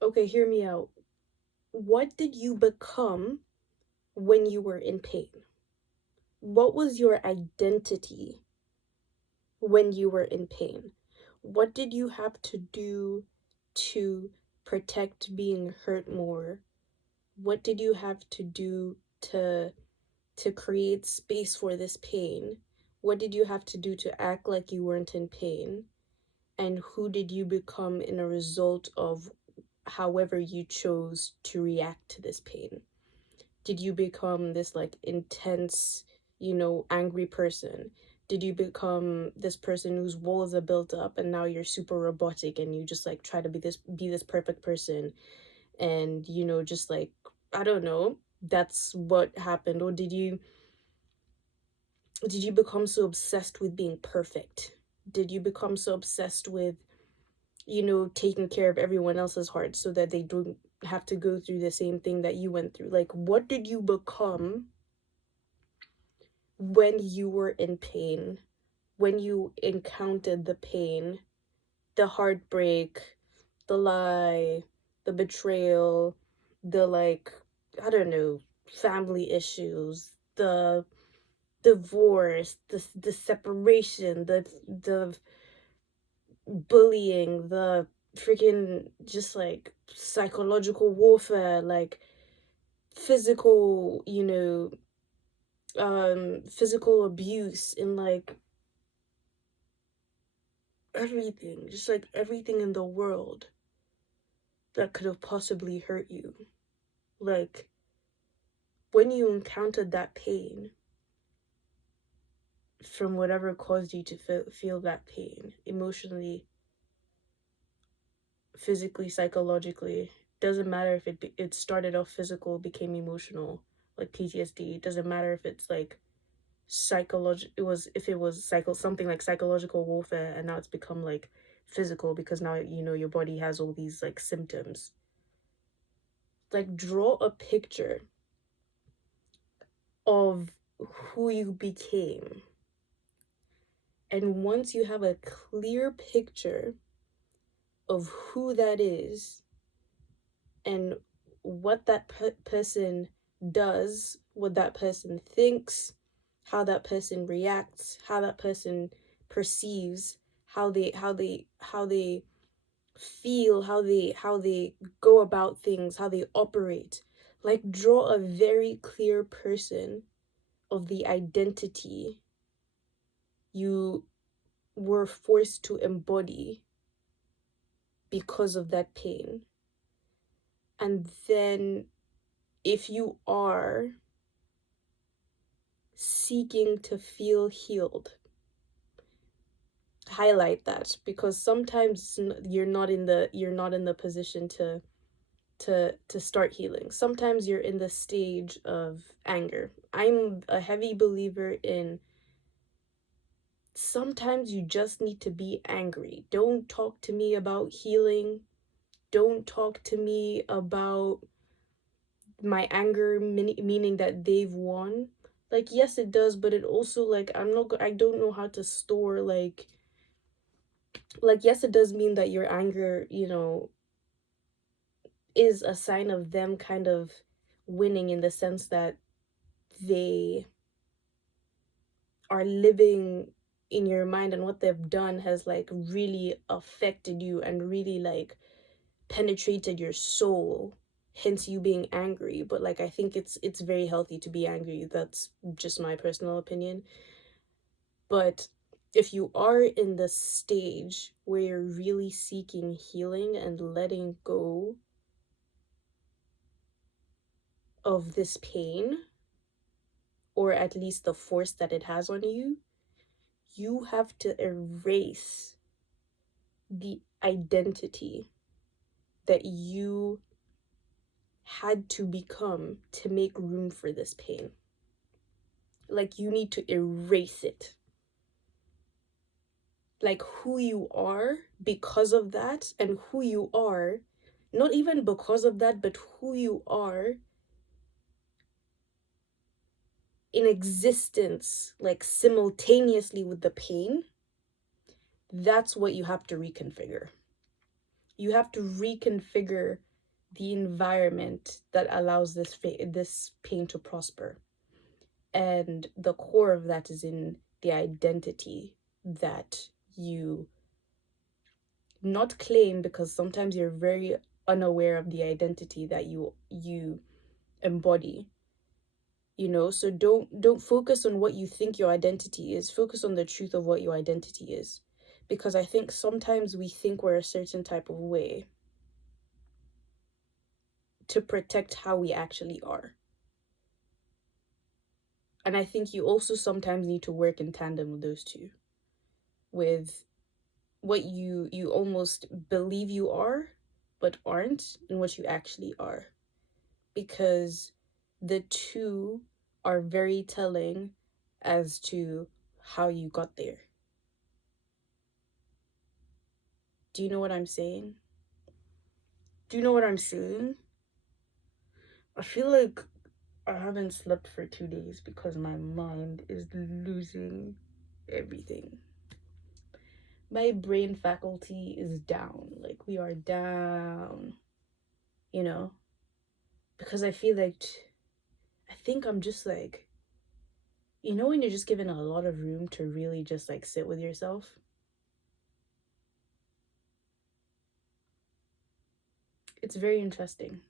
Okay, hear me out. What did you become when you were in pain? What was your identity when you were in pain? What did you have to do to protect being hurt more? What did you have to do to create space for this pain? What did you have to do to act like you weren't in pain? And who did you become in a result of however you chose to react to this pain? Did you become this like intense, angry person? Did you become this person whose walls are built up and now you're super robotic and you just like try to be this perfect person and just like, I don't know, that's what happened? Or did you become so obsessed with being perfect? Did you become so obsessed with, taking care of everyone else's heart so that they don't have to go through the same thing that you went through? Like, what did you become when you were in pain, when you encountered the pain, the heartbreak, the lie, the betrayal, the like, I don't know, family issues, the divorce, the separation, the bullying, the freaking just like psychological warfare, like physical, physical abuse and like everything, just like everything in the world that could have possibly hurt you. Like when you encountered that pain from whatever caused you to feel that pain emotionally, physically, psychologically. Doesn't matter if it started off physical, became emotional, like PTSD. It doesn't matter if it's like something like psychological warfare and now it's become like physical because now your body has all these like symptoms. Like draw a picture of who you became. And once you have a clear picture of who that is and what that person does, what that person thinks, how that person reacts, how that person perceives, how they feel, how they go about things, how they operate. Like draw a very clear person of the identity you were forced to embody because of that pain. And then if you are seeking to feel healed, highlight that because sometimes you're not in the position to start healing. Sometimes you're in the stage of anger. I'm a heavy believer in sometimes you just need to be angry. Don't talk to me about healing. Don't talk to me about my anger, meaning that they've won. Like, yes, it does, but it also, like, I don't know how to store, yes, it does mean that your anger, is a sign of them kind of winning in the sense that they are living in your mind and what they've done has like really affected you and really like penetrated your soul, hence you being angry. But like I think it's very healthy to be angry. That's just my personal opinion. But if you are in the stage where you're really seeking healing and letting go of this pain, or at least the force that it has on you, you have to erase the identity that you had to become to make room for this pain. Like, you need to erase it. Like, who you are because of that, and who you are, not even because of that, but who you are in existence, like simultaneously with the pain, that's what you have to reconfigure. You have to reconfigure the environment that allows this pain to prosper. And the core of that is in the identity that you not claim, because sometimes you're very unaware of the identity that you embody, you know. So don't focus on what you think your identity is. Focus on the truth of what your identity is, because I think sometimes we think we're a certain type of way to protect how we actually are. And I think you also sometimes need to work in tandem with those two, with what you almost believe you are but aren't, and what you actually are, because the two are very telling as to how you got there. Do you know what I'm saying? Do you know what I'm saying? I feel like I haven't slept for 2 days because my mind is losing everything. My brain faculty is down. Like, we are down, you know? Because I feel like, I think I'm just like, you know, when you're just given a lot of room to really just like sit with yourself? It's very interesting.